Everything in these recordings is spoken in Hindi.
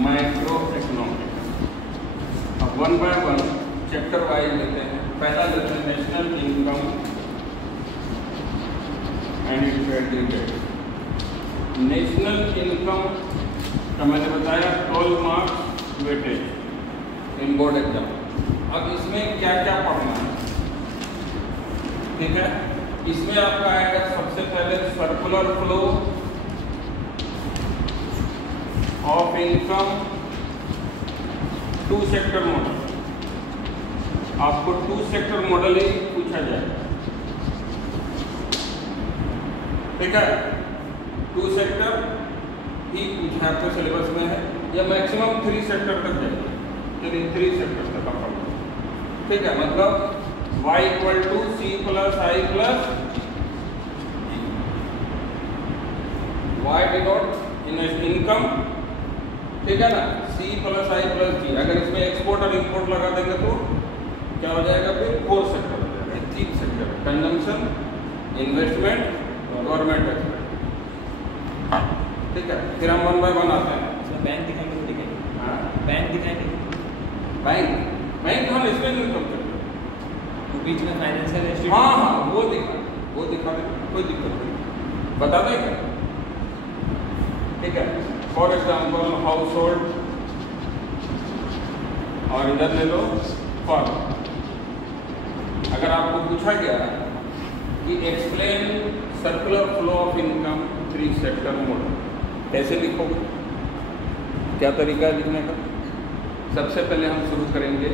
Micro economic. अब 1 बाय 1 चैप्टर वाइज लेते हैं। पहला लेते हैं national income and it's aggregate. National income का मैंने बताया 12 marks weightage in board exam. अब इसमें क्या क्या पढ़ना है, ठीक है। इसमें आपका आएगा सबसे पहले circular flow of income two sector model. आपको 2 सेक्टर मॉडल ही पूछा जाएगा, ठीक है। 2 सेक्टर ही पूछा आपके सिलेबस में है, या मैक्सिमम 3 सेक्टर तक जाएगा। चलिए 3 सेक्टर तक आप पढ़ो, ठीक है। मतलब y equal to C plus I plus Y denote income, ठीक है ना, c plus I plus G. अगर इसमें एक्सपोर्ट और इंपोर्ट लगा देंगे तो क्या हो जाएगा, फिर 4 सेक्टर हो जाएगा। 3 sector, consumption, investment, government expand, ठीक है। फिर हम 1 बाय 1 आते हैं। इसमें बैंक दिखाएंगे तो दिखाएंगे, हाँ बैंक दिखाएंगे, बैंक हम इसमें इनकम करते हैं, बीच में फाइनेंशियल इंस्टीट्यूट। हाँ हाँ वो दिखा दें, कोई दिक्कत नहीं, बता देंगे, ठीक है। फॉर एग्जाम्पल हाउस होल्ड, और इधर ले लो फर्म। अगर आपको पूछा गया कि explain circular flow of income 3 sector model, कैसे लिखोगे, क्या तरीका है लिखने का। सबसे पहले हम शुरू करेंगे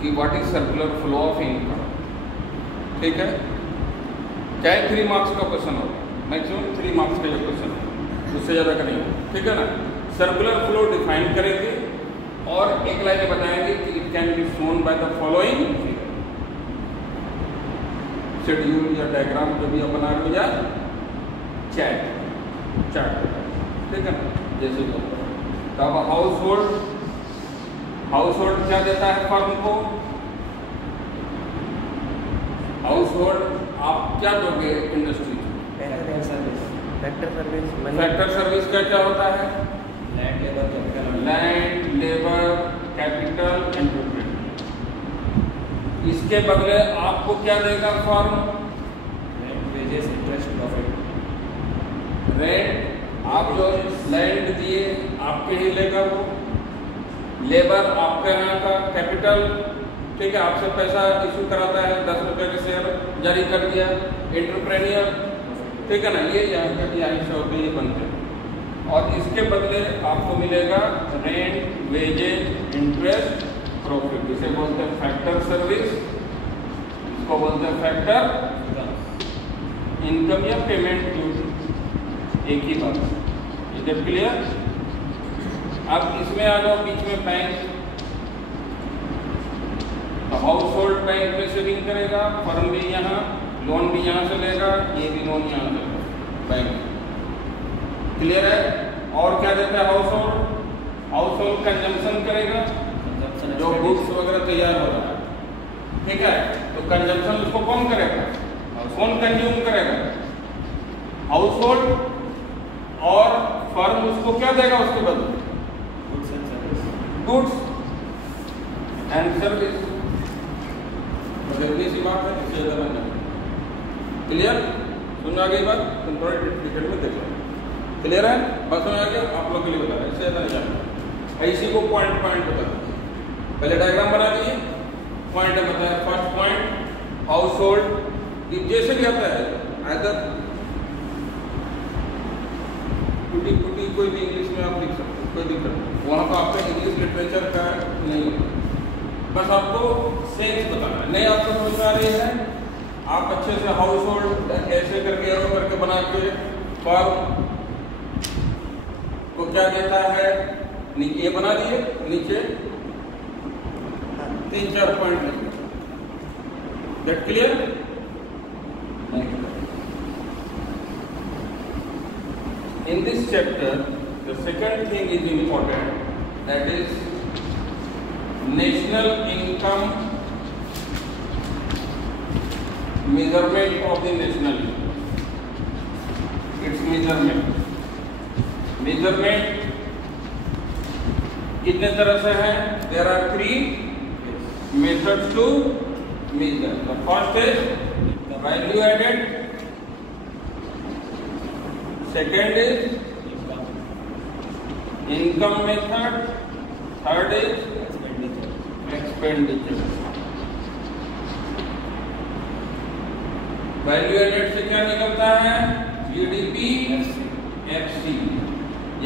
कि what is circular flow of income, ठीक है। चाहे 3 मार्क्स का क्वेश्चन होगा, मैक्सिमम 3 मार्क्स का ये क्वेश्चन है, उससे ज़्यादा का नहीं, ठीक है ना। सर्कुलर फ्लो डिफाइन करेंगे और एक लाइन में बताएंगे कि it can be shown by the following schedule या डायग्राम जो भी आप बना रहे हो या चार्ट, ठीक है ना, जैसे भी। तो अब हाउस होल्ड क्या देता है फर्म को, हाउस होल्ड आप क्या दोगे इंडस्ट्री को, फैक्टर सर्विस का क्या होता है, land labour capital, land labour capital entrepreneur. इसके बदले आपको क्या देगा firm, rent wages interest profit. Rent आप जो लैंड दिए आपके ही लेगा वो, लेबर आपके यहाँ का, कैपिटल, ठीक है, आपसे पैसा इशू कराता है, 10 रुपये के शेयर जारी कर दिया, एंटरप्रेन्योर, ठीक है ना, ये यहाँ से होते ये बनते हैं। और इसके बदले आपको मिलेगा रेंट वेजेज इंटरेस्ट प्रॉफिट, इसे बोलते हैं फैक्टर सर्विस, इसको बोलते हैं फैक्टर इनकम या पेमेंट ड्यूटी, एक ही बात। Is it clear. अब इसमें आ जाओ बीच में बैंक, तो हाउस होल्ड बैंक में सेविंग करेगा, फर्म भी यहाँ, लोन भी यहाँ से लेगा, ये भी लोन यहाँ से लेगा, बैंक, क्लियर है। और क्या देता है हाउस होल्ड कंजम्पशन करेगा, जो गुड्स वगैरह तैयार हो रहा है, ठीक है, तो कंजम्पशन उसको कौन करेगा, कौन कंज्यूम करेगा, हाउस होल्ड। और फर्म उसको क्या देगा उसके बदले, गुड्स एंड सर्विस। इतनी सी बात है, इससे ज़्यादा नहीं। क्लियर, सुन आ गई बात, तुम थोड़ी डिटेल में देख लो, क्लियर है, बस समझ आ गया, आप लोग के लिए बता रहे हैं, इससे ज़्यादा नहीं जानना। इसी को पॉइंट बता दो, पहले डायग्राम बना दिए, पॉइंट बताया। फर्स्ट पॉइंट हाउस होल्ड, जैसे भी आता है अदर टूटी कोई भी इंग्लिश में आप लिख सकते हो, कोई दिक्कत नहीं, वहाँ पर आपका इंग्लिश लिटरेचर का नहीं है, बस आपको सेंस बताना है। नहीं आपको समझ में आ रही है, आप अच्छे से हाउस होल्ड ऐसे करके एरो करके बना के फर्म को क्या देता है, ये बना दिए, नीचे 3-4 पॉइंट लिखे, that clear. In this chapter, the second thing is important, that is national income measurement of the national income. Its measurement कितने तरह से हैं? There are 3 methods to measure. The first is value added, second is income method, third is expenditure. Value added से क्या निकलता है? जीडीपी एफसी,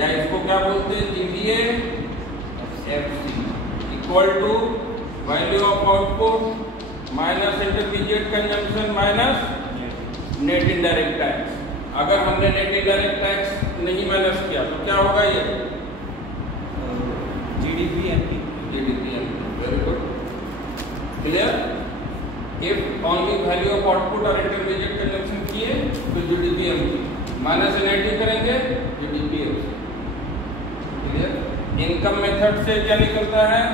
या इसको क्या बोलते हैं? GDP FC equal to value of output minus intermediate consumption minus net indirect tax. अगर हमने नेट इनडायरेक्ट टैक्स नहीं माइनस किया तो क्या होगा? ये GDP MP. GDP MP. Very good. Clear? If only value of output और इंटरमीडिएट कंजम्पशन किए तो जीडीपी एमपी, माइनस नेगेटिव करेंगे GDP FC. Clear? Income method से क्या निकलता है?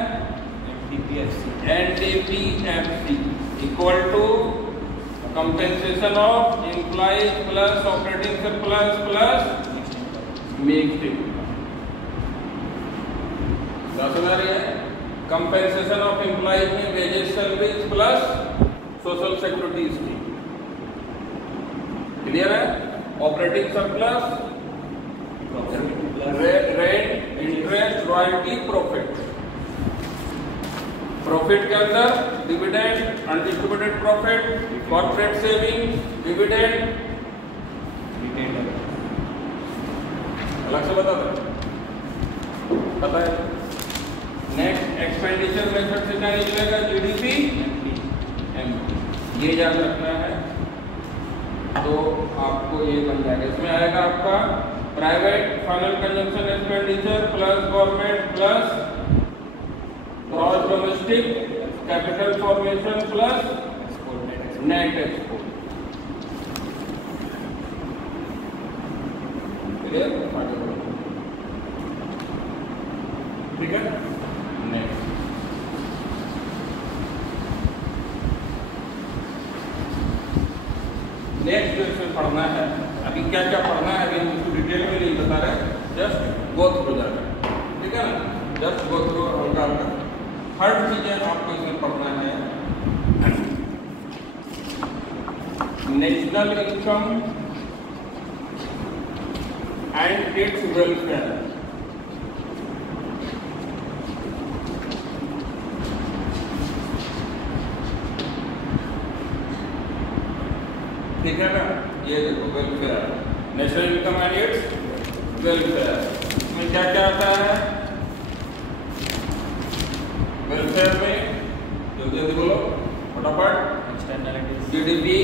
NDP FC equal to compensation of employees plus operating surplus plus mixed income. समझ रही है? कंपेंसेशन ऑफ एम्प्लॉइज में wages salaries plus social security scheme. Clear है? Operating surplus rent, interest, royalty, profit. Profit के अंदर dividend, undistributed profit, corporate saving, dividend. अलग से बता है. नेक्स्ट एक्सपेंडिचर मेथड से क्या निकलेगा? GDP MP. ये याद रखना है तो आपको ये बन जाएगा. इसमें आएगा आपका private final consumption expenditure plus government plus gross domestic capital formation plus net export. ठीक है? नेक्स्ट नेक्स्ट जो इसमें पढ़ना है, अभी क्या क्या पढ़ना है अभी हम उसको डिटेल में नहीं बता रहे, जस्ट गो थ्रू जाकर. ठीक है ना? जस्ट गो थ्रू हल्का हल्का. हर चीजें आपको इसमें पढ़ना है. National income and it's welfare. ठीक है ना? ये देखो welfare, national income and it's welfare. इसमें क्या क्या आता है वेलफेयर में? जल्दी जल्दी बोलो फटाफट. Externalities, GDP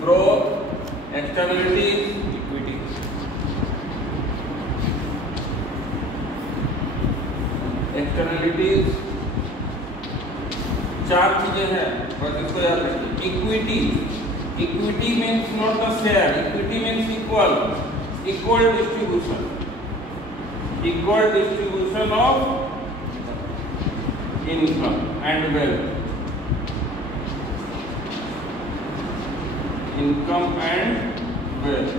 growth, externalities, equity. Externalities 4 चीजें हैं, बस इसको याद रखिए. Equity, equity means not the share, equity means equal distribution, equal distribution of income and wealth, income and wealth.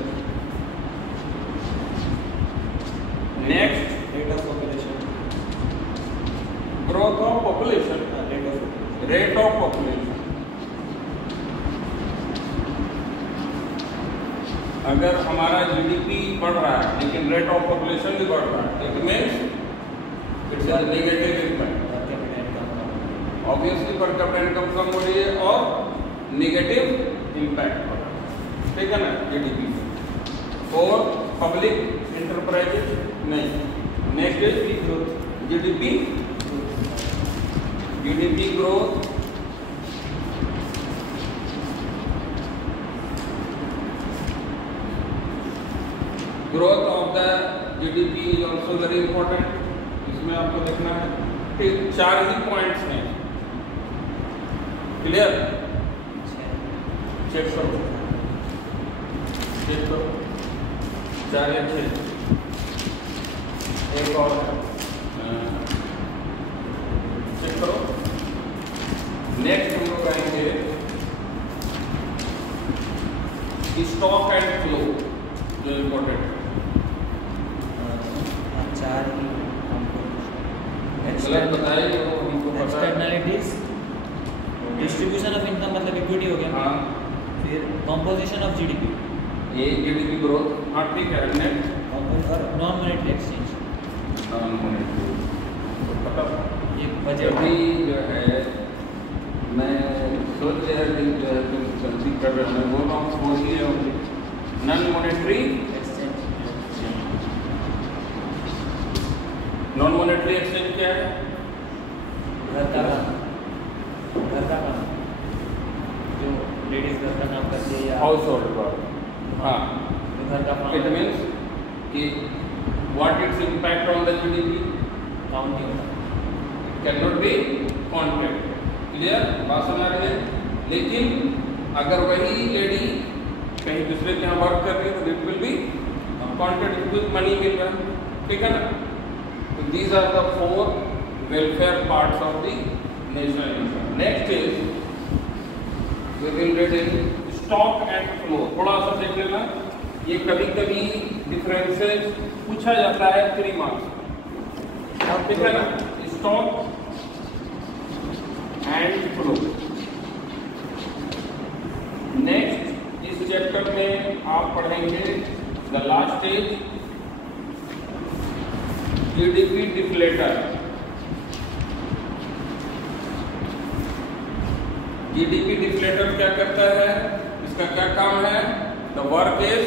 Next, Rate of population, growth of population, rate of population. अगर हमारा जीडीपी बढ़ रहा है लेकिन रेट ऑफ पॉपुलेशन भी बढ़ रहा है, it means it's a negative impact. Obviously per capita income कम हो रही है और नेगेटिव इम्पैक्ट हो रहा है. ठीक है ना? जीडीपी और पब्लिक इंटरप्राइजेज नहीं. Next is growth. GDP growth, growth of the GDP is also very important. इसमें आपको देखना है. ठीक, 4 ही पॉइंट्स हैं. क्लियर? चेक करो 4 या 6. एक और चेक करो. नेक्स्ट हम लोग आएंगे स्टॉक एंड फ्लो, जो इम्पोर्टेंट. गलत बताए वो हमको पता है। एक्सटर्नलिटीज, डिस्ट्रीब्यूशन ऑफ इनकम मतलब इक्विटी हो गया। हाँ, फिर कंपोजिशन ऑफ जीडीपी ये जीडीपी ग्रोथ। हाँ ठीक है। नेक्स्ट और non monetary exchange, non monetary तो पता। ये बजट अभी जो है मैं सोच रहा कि जो है तुम गलती कर रहे हो, मैं बोल रहा हूँ सोच ही होगी। Non monetary exchange, non monetary exchange क्या है? घर का काम, जो लेडीज घर का काम करती है या हाउस होल्ड वर्क। हाँ, जो घर का काम इट मीन्स कि what its impact on the GDP count नहीं होता। Can not be counted. Clear? बात समझ आ रही है? लेकिन अगर वही लेडी कहीं दूसरे के यहाँ वर्क कर रही है तो इट विल बी काउंटेड, कुछ मनी मिल रहा है। ठीक है ना? तो these are the 4 welfare parts of the national income. Next is we will read in stock and flow. थोड़ा सा देख लेना, ये कभी कभी डिफरेंसेस पूछा जाता है 3 मार्क्स। ठीक है ना? Stock and flow. नेक्स्ट इस चैप्टर में आप पढ़ेंगे the last is GDP deflator. GDP deflator क्या करता है? इसका क्या काम है? द वर्क इज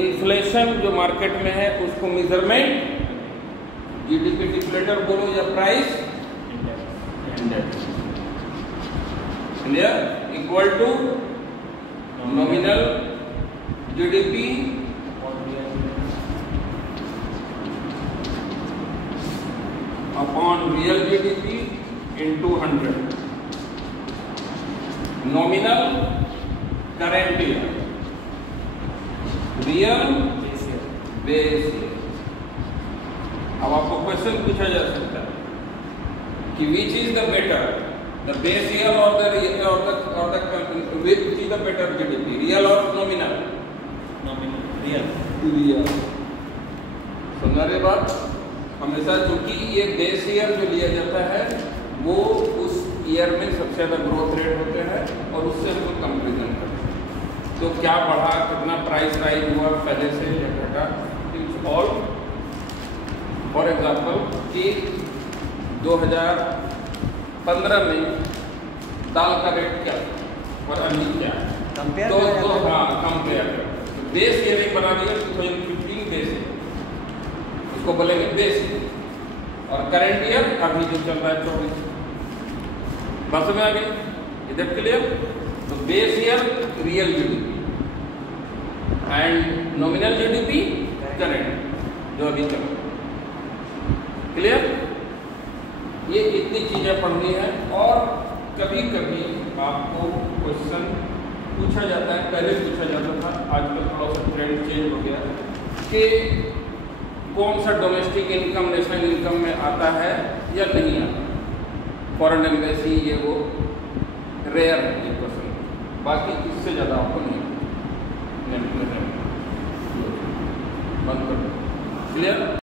इन्फ्लेशन जो मार्केट में है उसको मेजरमेंट। जीडीपी डिफ्लेटर बोलो या price index. Clear? Equal to nominal GDP upon real GDP into 100। Nominal current year, real base year. अब आपको क्वेश्चन पूछा जा सकता है कि which is the better, the base year और the which is the better GDP, real और नॉमिनल? रियल। सुन रहे बात? हमेशा क्योंकि ये बेस ईयर जो लिया जाता है वो उस ईयर में सबसे ज़्यादा ग्रोथ रेट होते हैं और उससे हम लोग कंपेरिजन करते हैं। तो क्या बढ़ा, कितना प्राइस राइज हुआ पहले से या घटा, इट्स ऑल। फॉर एग्जाम्पल कि 2015 में दाल का रेट क्या और अभी क्या है, तो हाँ कंपेयर कर। तो बेस ईयर एक बना दिया 2015 बेस ईयर, उसको बोलेंगे बेस ईयर। और करेंट ईयर अभी जो चल रहा है 24। बात में आ गई? Is that clear? तो base year real GDP and nominal GDP current जो अभी चल रहा है। क्लियर? ये इतनी चीजें पढ़नी है। और कभी कभी आपको क्वेश्चन पूछा जाता है, पहले पूछा जाता था, आजकल थोड़ा सा ट्रेंड चेंज हो गया कि कौन सा डोमेस्टिक इनकम नेशनल इनकम में आता है या नहीं आता। फॉरेन एम्बेसी ये वो रेयर है ये क्वेश्चन, बाकी इससे ज़्यादा आपको नहीं बंद कर। क्लियर?